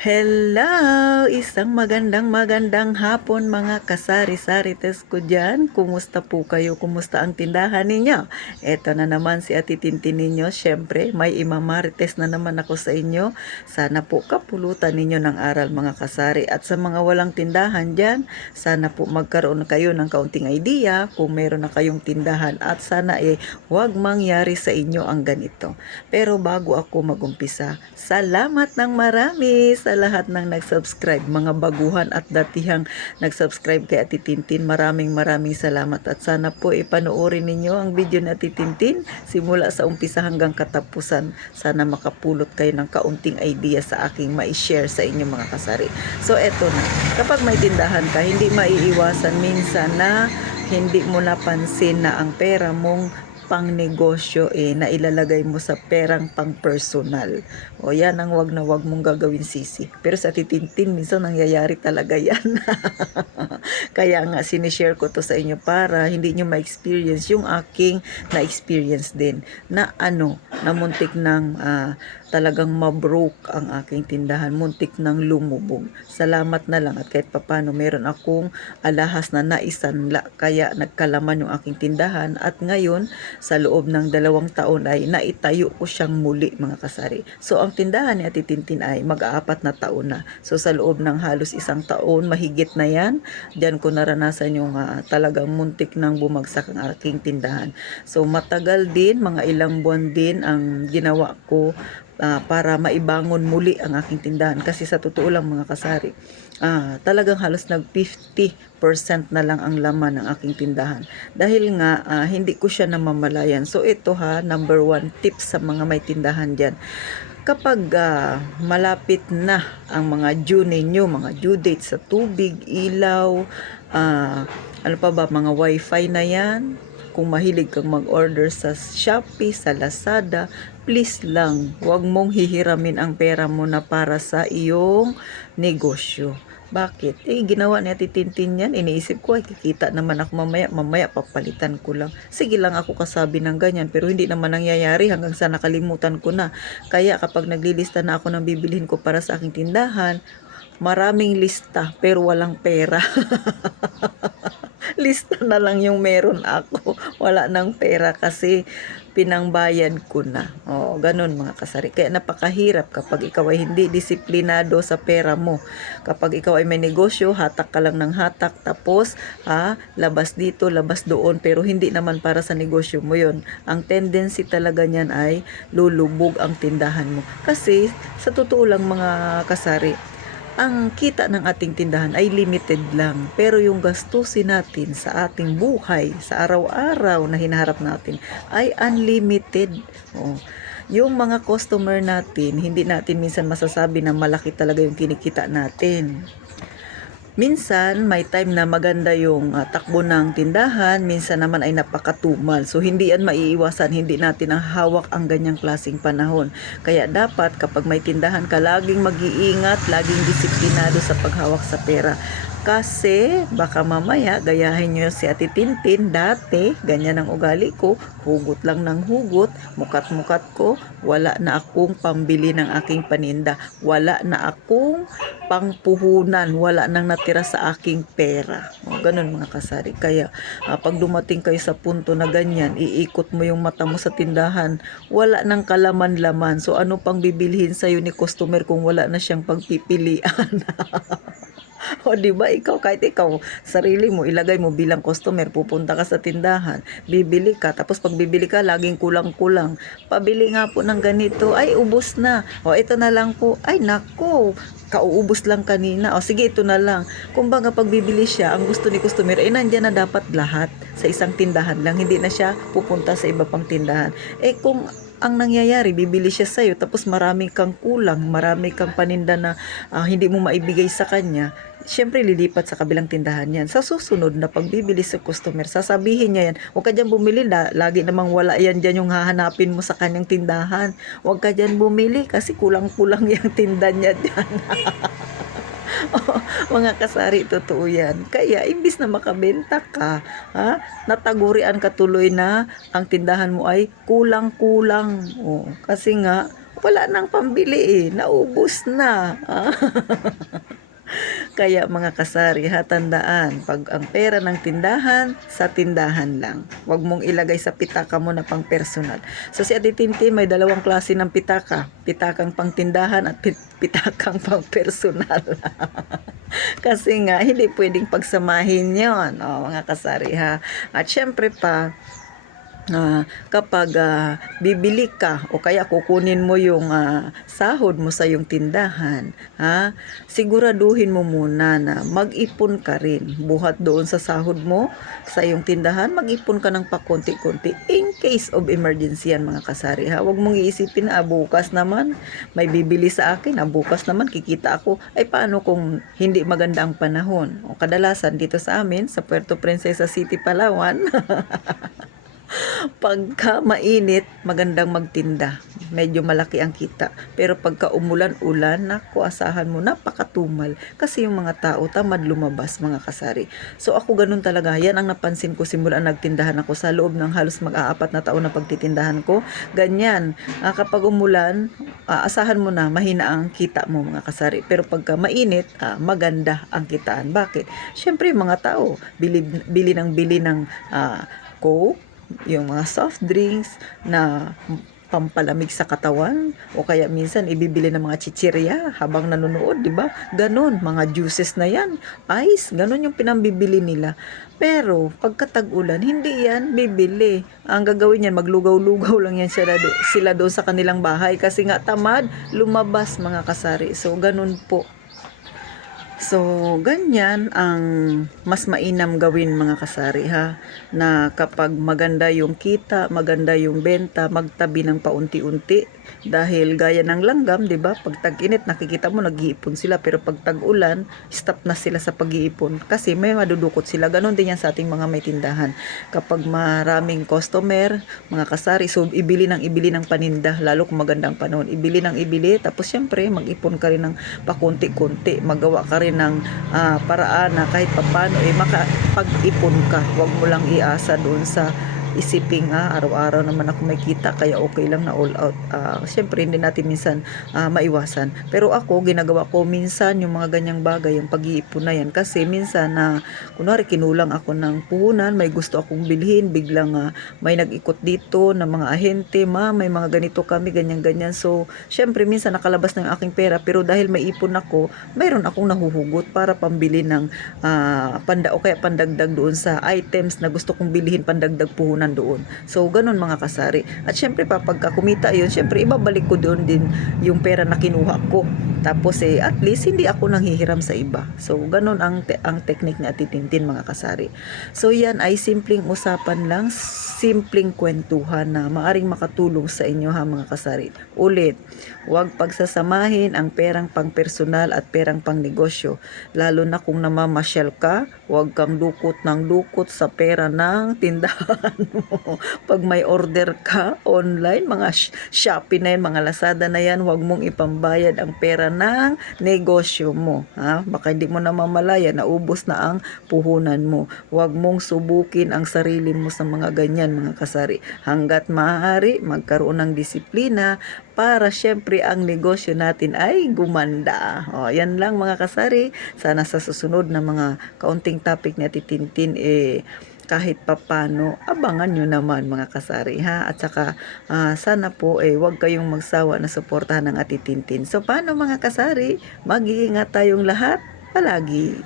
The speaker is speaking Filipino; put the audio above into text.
Hello! Isang magandang hapon mga kasari-sarites ko dyan. Kumusta po kayo? Kumusta ang tindahan ninyo? Eto na naman si Ate Tintin ninyo. Siyempre, may imamarites na naman ako sa inyo. Sana po kapulutan ninyo ng aral mga kasari. At sa mga walang tindahan dyan, sana po magkaroon kayo ng kaunting idea kung meron na kayong tindahan. At sana huwag mangyari sa inyo ang ganito. Pero bago ako magumpisa, salamat ng marami sa lahat ng nag-subscribe, mga baguhan at datihang nag-subscribe kay Ate Tintin. Maraming salamat at sana po ipanoorin ninyo ang video ni Ate Tintin simula sa umpisa hanggang katapusan. Sana makapulot kayo ng kaunting idea sa aking mai-share sa inyo mga kasari. So eto na, kapag may tindahan ka, hindi maiiwasan minsan na hindi mo napansin na ang pera mong pang negosyo na ilalagay mo sa perang pang personal. O yan ang wag na wag mong gagawin, sisi. Pero sa titintin, minsan nangyayari talaga yan. Kaya nga sinishare ko to sa inyo para hindi nyo ma-experience yung aking na-experience din. Na na muntik ng talagang mabroke ang aking tindahan. Muntik ng lumubog. Salamat na lang at kahit papano meron akong alahas na naisanla. Kaya nagkalaman yung aking tindahan at ngayon sa loob ng 2 taon ay naitayo ko siyang muli mga kasari. So ang tindahan ni Ate Tintin ay mag-4 na taon na. So sa loob ng halos 1 taon, mahigit na yan, diyan ko naranasan yung talagang muntik nang bumagsak ang aking tindahan. So matagal din, mga ilang buwan din ang ginawa ko para maibangon muli ang aking tindahan. Kasi sa totoo lang mga kasari, talagang halos nag 50% na lang ang laman ng aking tindahan. Dahil nga, hindi ko siya namamalayan. So ito number 1 tip sa mga may tindahan dyan. Kapag malapit na ang mga due ninyo, mga due date sa tubig, ilaw, ano pa ba, mga wifi na yan, kung mahilig kang mag-order sa Shopee, sa Lazada, please lang, huwag mong hihiramin ang pera mo na para sa iyong negosyo. Bakit? Ginawa ni Ate Tintin yan. Iniisip ko, kikita naman ako mamaya papalitan ko lang. Sige lang ako kasabi ng ganyan, pero hindi naman nangyayari hanggang sa nakalimutan ko na. Kaya kapag naglilista na ako ng bibilhin ko para sa aking tindahan, maraming lista, pero walang pera. Lista na lang yung meron ako. Wala nang pera kasi pinangbayad ko na. Ganun mga kasari. Kaya napakahirap kapag ikaw ay hindi disiplinado sa pera mo. Kapag ikaw ay may negosyo, hatak ka lang ng hatak. Tapos, labas dito, labas doon. Pero hindi naman para sa negosyo mo yun. Ang tendency talaga niyan ay lulubog ang tindahan mo. Kasi, sa totoo lang mga kasari, ang kita ng ating tindahan ay limited lang. Pero yung gastusin natin sa ating buhay, sa araw-araw na hinaharap natin, ay unlimited. Yung mga customer natin, hindi natin minsan masasabi na malaki talaga yung kinikita natin. Minsan, may time na maganda yung takbo ng tindahan, minsan naman ay napakatumal. So, hindi yan maiiwasan, hindi natin ang hawak ang ganyang klaseng panahon. Kaya dapat kapag may tindahan ka, laging mag-iingat, laging disiplinado sa paghawak sa pera. Kasi baka mamaya gayahin nyo si Ate Tintin. Dati ganyan ang ugali ko, hugot lang ng hugot, mukat-mukat ko, wala na akong pambili ng aking paninda, wala na akong pangpuhunan, wala nang natira sa aking pera. Ganun mga kasari. Kaya pag dumating kayo sa punto na ganyan, iikot mo yung mata mo sa tindahan, wala nang kalaman-laman. So ano pang bibilhin sa'yo ni customer kung wala na siyang pagpipilian? O diba, kahit ikaw, sarili mo, ilagay mo bilang customer, pupunta ka sa tindahan, bibili ka, tapos pag bibili ka, laging kulang-kulang. Pabili nga po ng ganito, ay ubos na. O ito na lang po, ay nako, kauubos lang kanina. O sige, ito na lang. Kumbaga pag bibili siya, ang gusto ni customer, nandyan na dapat lahat sa isang tindahan lang. Hindi na siya pupunta sa iba pang tindahan. Kung ang nangyayari, bibili siya sa'yo, tapos marami kang kulang, marami kang paninda na hindi mo maibigay sa kanya, syempre lilipat sa kabilang tindahan yan. Sa susunod na pagbibili sa customer, sasabihin niya yan, huwag ka dyan bumili, lagi namang wala yan dyan yung hahanapin mo sa kanyang tindahan. Huwag ka dyan bumili kasi kulang-kulang yung tinda niya dyan. Mga kasari, totoo yan. Kaya, imbis na makabenta ka, natagurian ka tuloy na ang tindahan mo ay kulang-kulang. Kasi nga, wala nang pambili naubos na. Kaya mga kasari, tandaan, pag ang pera ng tindahan, sa tindahan lang. Huwag mong ilagay sa pitaka mo na pang personal. So si Ate Tintin may dalawang klase ng pitaka. Pitakang pang tindahan at pitakang pang personal. Kasi nga, hindi pwedeng pagsamahin yon, mga kasari At syempre pa, kapag bibili ka o kaya kukunin mo yung sahod mo sa yung tindahan, siguraduhin mo muna na mag-ipon ka rin. Buhat doon sa sahod mo sa yung tindahan, mag-ipon ka ng pakunti-kunti in case of emergency yan mga kasari. Huwag mong iisipin na bukas naman may bibili sa akin, bukas naman kikita ako. Ay paano kung hindi maganda ang panahon? O kadalasan dito sa amin sa Puerto Princesa City, Palawan, pagka mainit, magandang magtinda. Medyo malaki ang kita. Pero pagka umulan-ulan, naku, asahan mo, napakatumal. Kasi yung mga tao, tamad lumabas, mga kasari. So ako ganun talaga. Yan ang napansin ko simula nagtindahan ako sa loob ng halos mag-aapat na taon na pagtitindahan ko. Ganyan. Kapag umulan, asahan mo na, mahina ang kita mo, mga kasari. Pero pagka mainit, maganda ang kitaan. Bakit? Siyempre, mga tao, bili ng Coke, yung mga soft drinks na pampalamig sa katawan o kaya minsan ibibili ng mga chichirya habang nanonood, di ba? Ganon, mga juices na yan, ice, ganon yung pinambibili nila. Pero pagkatag-ulan, hindi yan bibili. Ang gagawin yan, maglugaw-lugaw lang yan sila doon sa kanilang bahay kasi nga tamad lumabas, mga kasari. So ganon po. So, ganyan ang mas mainam gawin, mga kasari na kapag maganda yung kita, maganda yung benta, magtabi ng paunti-unti. Dahil gaya ng langgam, 'di ba? Pag tag-init nakikita mo nag-iipon sila, pero pag tag-ulan, stop na sila sa pag-iipon kasi may madudukot sila. Ganon din yan sa ating mga may tindahan. Kapag maraming customer, mga kasari, so ibili ng paninda, lalo kung magandang panahon. Ibili ng ibili, tapos syempre mag-ipon ka rin ng pakunti-kunti, magawa ka rin ng paraan na kahit papano makapag-ipon ka. Huwag mo lang iasa doon sa isiping araw-araw naman ako may kita kaya okay lang na all out. Syempre hindi natin minsan maiwasan. Pero ako, ginagawa ko minsan yung mga ganyang bagay, yung pag-iipon na yan. Kasi minsan kunwari kinulang ako ng puhunan, may gusto akong bilhin, biglang may nag-ikot dito na mga ahente, may mga ganito kami, ganyan-ganyan. So, syempre minsan nakalabas na yung aking pera, pero dahil may ipon ako, mayroon akong nahuhugot para pambili ng o kaya pandagdag doon sa items na gusto kong bilhin, pandagdag puhunan doon. So, ganun mga kasari. At syempre pagka kumita yun, syempre ibabalik ko doon din yung pera na kinuha ko. Tapos at least hindi ako nanghihiram sa iba. So, ganun ang technique ni Ate Tintin, mga kasari. So, yan ay simpleng usapan lang, simpleng kwentuhan na maaring makatulong sa inyo mga kasari. Ulit, huwag pagsasamahin ang perang pang personal at perang pang negosyo. Lalo na kung namamasyal ka, huwag kang dukot ng dukot sa pera ng tindahan mo. Pag may order ka online, mga Shopee na yan, mga Lazada na yan, huwag mong ipambayad ang pera ng negosyo mo. Baka hindi mo namamalaya, naubos na ang puhunan mo. Huwag mong subukin ang sarili mo sa mga ganyan, mga kasari. Hanggat maaari, magkaroon ng disiplina para syempre ang negosyo natin ay gumanda. Yan lang, mga kasari. Sana sa susunod na mga kaunting topic ni Ate Tintin kahit papano, abangan nyo naman, mga kasari At saka sana po huwag kayong magsawa na suportahan ng Ate Tintin. So paano, mga kasari? Mag-iingat tayong lahat palagi.